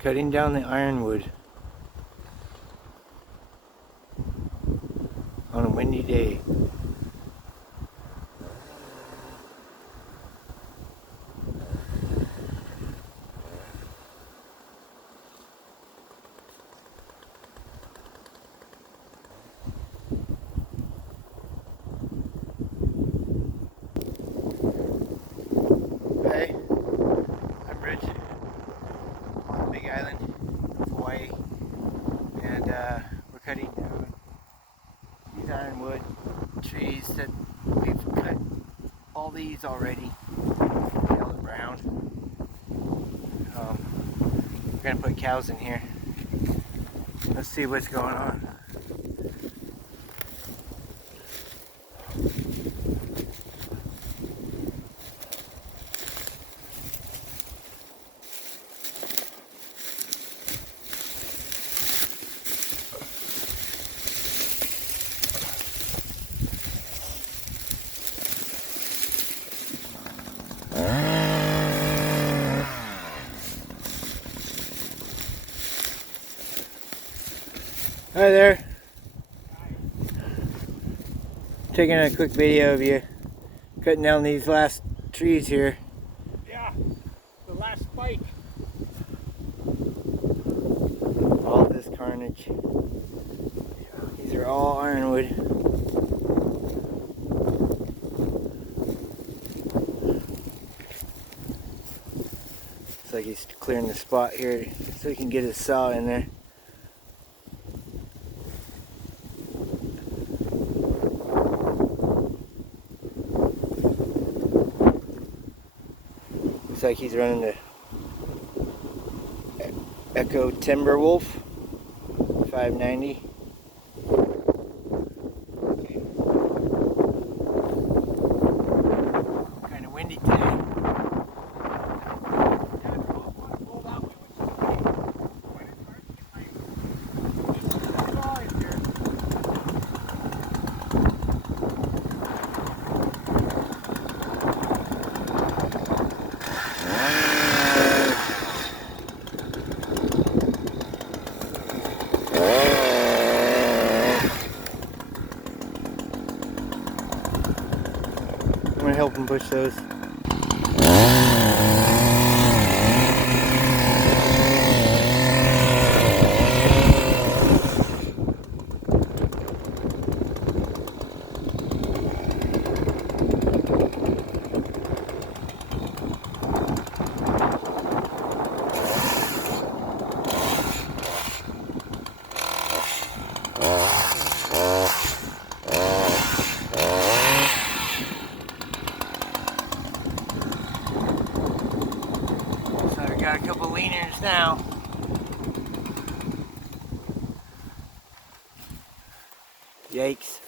Cutting down the ironwood on a windy day. Hey, I'm Rich on the Big Island of Hawaii, and we're cutting down these ironwood trees that we've cut all these already, yellow brown. We're gonna put cows in here. Let's see what's going on. Hi there. Taking a quick video of you cutting down these last trees here. Yeah, the last spike. All this carnage. These are all ironwood. Looks like he's clearing the spot here so he can get his saw in there. Looks like he's running the Echo Timberwolf 590. Kind of windy today. I'm gonna help him push those. So we got a couple leaners now. Yikes.